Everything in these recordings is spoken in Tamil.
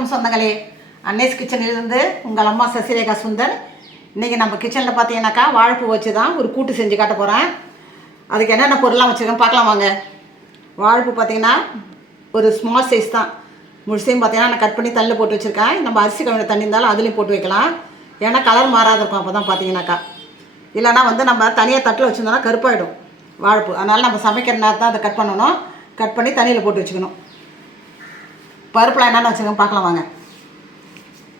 வணக்கம் சொந்தங்களே. அன்னைஸ் கிச்சனிலிருந்து உங்கள் அம்மா சசிரேகா சுந்தர். இன்றைக்கி நம்ம கிச்சனில் பார்த்தீங்கன்னாக்கா வாழைப்பூ வச்சு தான் ஒரு கூட்டு செஞ்சு காட்ட போகிறேன். அதுக்கு என்னென்ன பொருள்லாம் வச்சுருக்கேன் பார்க்கலாம் வாங்க. வாழைப்பூ பார்த்தீங்கன்னா ஒரு ஸ்மால் சைஸ் தான். முழுசையும் பார்த்தீங்கன்னா நான் கட் பண்ணி தண்ணியில் போட்டு வச்சுருக்கேன். நம்ம அரிசி கழுவின தண்ணி இருந்தாலும் அதுலேயும் போட்டு வைக்கலாம். ஏன்னா கலர் மாறாத இருக்கும் அப்போ தான் பார்த்தீங்கன்னாக்கா. இல்லைனா நம்ம தனியாக தட்டில் வச்சுருந்தோன்னா கருப்பாயிடும் வாழைப்பூ. அதனால் நம்ம சமைக்கிற நேரத்தை அதை கட் பண்ணணும். கட் பண்ணி தண்ணியில் போட்டு வச்சுக்கணும். பருப்புலாம் என்னென்ன வச்சுருக்கோம் பார்க்கலாம் வாங்க.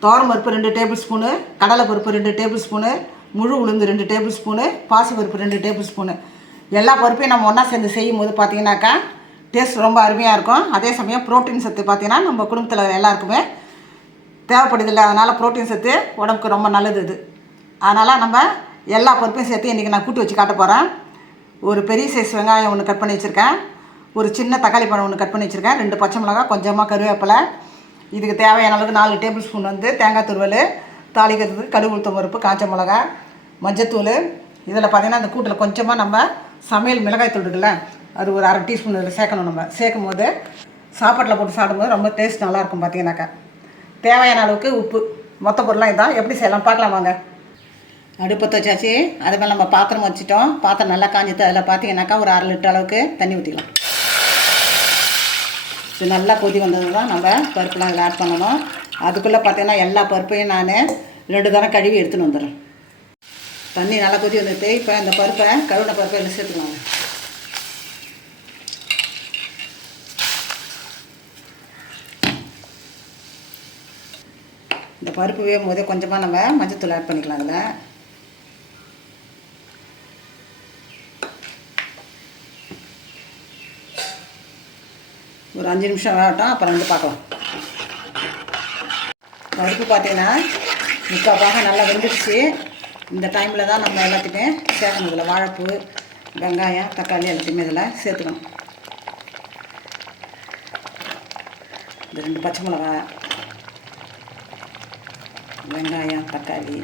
துவரம் பருப்பு 2 டேபிள் ஸ்பூனு, கடலை பருப்பு 2 டேபிள் ஸ்பூனு, முழு உளுந்து 2 டேபிள் ஸ்பூனு, பாசி பருப்பு 2 டேபிள் ஸ்பூனு. எல்லா பருப்பையும் நம்ம ஒன்றா சேர்ந்து செய்யும் போது பார்த்தீங்கன்னாக்கா டேஸ்ட் ரொம்ப அருமையாக இருக்கும். அதே சமயம் ப்ரோட்டீன் சத்து பார்த்தீங்கன்னா நம்ம குடும்பத்தில் எல்லாருக்குமே தேவைப்படுதில்லை. அதனால் ப்ரோட்டீன் சத்து உடம்புக்கு ரொம்ப நல்லது இது. அதனால் நம்ம எல்லா பருப்பையும் சேர்த்து இன்றைக்கி நான் கூட்டு வச்சு காட்ட போகிறேன். ஒரு பெரிய சைஸ் வெங்காயம் ஒன்று கட் பண்ணி வச்சுருக்கேன். ஒரு சின்ன தக்காளி பழம் ஒன்று கட் பண்ணி வச்சுருக்கேன். 2 பச்சை மிளகாய், கொஞ்சமாக கருவேப்பிலை. இதுக்கு தேவையான அளவுக்கு 4 டேபிள் ஸ்பூன் தேங்காய் துருவல், தாளிக்கிறதுக்கு கடுகு உளுத்தம் பருப்பு, காஞ்ச மிளகா, மஞ்சத்தூள். இதில் பார்த்திங்கன்னா அந்த கூட்டில் கொஞ்சமாக நம்ம சமையல் மிளகாய் தூள் இருக்குல்ல, அது ஒரு அரை டீஸ்பூன் இதில் சேர்க்கணும். நம்ம சேர்க்கும் போது சாப்பாட்டில் போட்டு சாப்பிடும்போது ரொம்ப டேஸ்ட் நல்லாயிருக்கும். பார்த்தீங்கன்னாக்கா தேவையான அளவுக்கு உப்பு. மொத்த பொருளாக இதான். எப்படி செய்யலாம் பார்க்கலாம் வாங்க. அடுப்பத்தை வச்சாச்சு. அது மேலே நம்ம பாத்திரம் வச்சுட்டோம். பாத்திரம் நல்லா காஞ்சிட்டு அதில் பார்த்தீங்கன்னாக்கா ஒரு 1/2 லிட்டர் அளவுக்கு தண்ணி ஊற்றிக்கலாம். இது நல்லா கொதி வந்தது தான் நம்ம பருப்புலாம் இதில் ஆட் பண்ணணும். அதுக்குள்ளே பார்த்தீங்கன்னா எல்லா பருப்பையும் நான் 2 தடவை கழுவி எடுத்துன்னு வந்துடுறேன். தண்ணி நல்லா கொதி வந்துட்டு இப்போ இந்த பருப்பை கழுவின பருப்பை இதில் சேர்த்துக்கலாங்க. இந்த பருப்பு வேகும் போதே கொஞ்சமாக நம்ம மஞ்சத்தூள் ஆட் பண்ணிக்கலாம். அதில் ஒரு 5 நிமிஷம் வேகட்டும். அப்புறம் பார்க்கலாம். பருப்பு பார்த்தீங்கன்னா 3/4 பாகம் நல்லா வெந்துடுச்சு. இந்த டைமில் தான் நம்ம எல்லாத்தையுமே சேர்க்கணும். இதில் வாழைப்பூ, வெங்காயம், தக்காளி எல்லாத்தையுமே இதில் சேர்த்துக்கணும். இந்த 2 பச்சை மிளகாய், வெங்காயம், தக்காளி,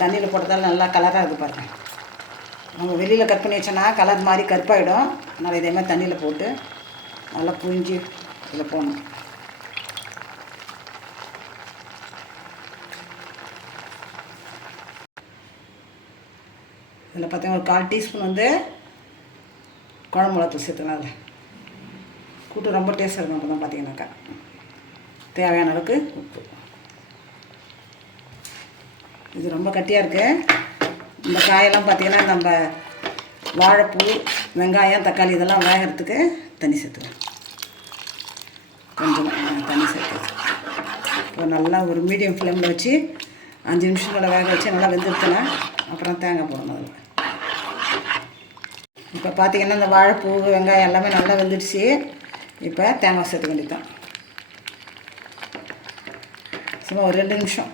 தண்ணியில் போட்டதால் நல்லா கலராக இருக்குது பாருங்க. நம்ம வெளியில் கட் பண்ணி வச்சோன்னா கலர் மாதிரி கருப்பாயிடும். அதனால் இதே மாதிரி தண்ணியில் போட்டு நல்லா புழிஞ்சி இதில் போடணும். இதில் பார்த்தீங்கன்னா ஒரு 1/4 டீஸ்பூன் குழம்பு மிளகாத்தூள் சேர்த்துக்கலாம். அதில் கூட்டு ரொம்ப டேஸ்ட்டாக இருக்கும். அப்போ தான் பார்த்தீங்கன்னாக்கா தேவையான அளவுக்கு உப்பு. இது ரொம்ப கட்டியாக இருக்குது. இந்த காயெல்லாம் பார்த்திங்கன்னா நம்ம வாழைப்பூ, வெங்காயம், தக்காளி இதெல்லாம் வேகிறதுக்கு தண்ணி சேர்த்துக்கலாம். கொஞ்சம் தண்ணி சேர்த்து இப்போ நல்லா ஒரு மீடியம் ஃப்ளேமில் வச்சு 5 நிமிஷத்தில் வேக வச்சு நல்லா வெந்துடுத்துனேன். அப்புறம் தேங்காய் போடணும் அதில். இப்போ பார்த்திங்கன்னா இந்த வாழைப்பூ, வெங்காயம் எல்லாமே நல்லா வெந்துடுச்சு. இப்போ தேங்காய் சேர்த்துக்க வேண்டியதான். சும்மா ஒரு 2 நிமிஷம்.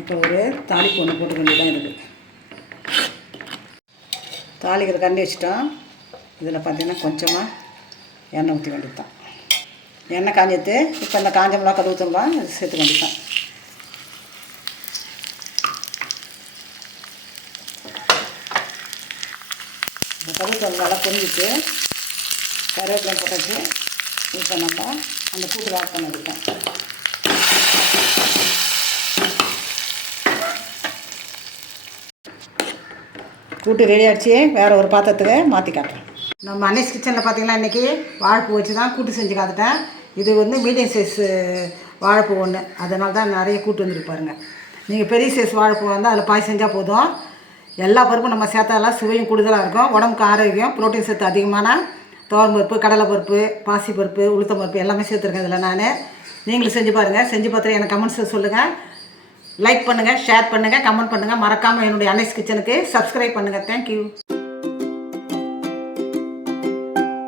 இப்போ ஒரு தாளிப்பு ஒன்று போட்டு வேண்டியதான். இருக்குது தாளிக்கிற கரண்டி வச்சுட்டோம். இதில் பார்த்திங்கன்னா கொஞ்சமாக எண்ணெய் ஊற்றி வேண்டியது தான். எண்ணெய் காஞ்சது. இப்போ இந்த காஞ்ச மிளகா, கடுகு உளுத்தம் இது சேர்த்து வேண்டியதான். இந்த கடுகு நல்லா பொரிஞ்சிட்டு கருவேப்பிலை போட்டாச்சு. இப்போ நம்ம அந்த கூட்டு ஆட் பண்ண வேண்டியதான். கூட்டு ரெடி ஆகிடுச்சு. வேறு ஒரு பாத்திரத்துக்கு மாற்றி காட்டுறேன். நம்ம அன்னைஸ் கிச்சனில் பார்த்திங்கன்னா இன்றைக்கி வாழைப்பூ வச்சு தான் கூட்டு செஞ்சு காத்துட்டேன். இது மீடியம் சைஸ் வாழைப்பூ ஒன்று. அதனால தான் நிறைய கூட்டு வந்துருக்கு பாருங்கள். நீங்கள் பெரிய சைஸ் வாழைப்பூ அதில் பாய் செஞ்சால் போதும். எல்லா பருப்பும் நம்ம சேர்த்தாலாம் சுவையும் கூடுதலாக இருக்கும். உடம்புக்கு ஆரோக்கியம், ப்ரோட்டீன் சத்து அதிகமான துவரம் பருப்பு, கடலை பருப்பு, பாசி பருப்பு, உளுத்தம் பருப்பு எல்லாமே சேர்த்துருக்கேன் இதில். நான் நீங்களும் செஞ்சு பாருங்கள். செஞ்சு பார்த்துட்டு எனக்கு கமெண்ட்ஸில் சொல்லுங்கள். லைக் பண்ணுங்கள், ஷேர் பண்ணுங்கள், கமெண்ட் பண்ணுங்கள். மறக்காமல் என்னுடைய அன்னைஸ் கிச்சனுக்கு சப்ஸ்கிரைப் பண்ணுங்கள். தேங்க்யூ.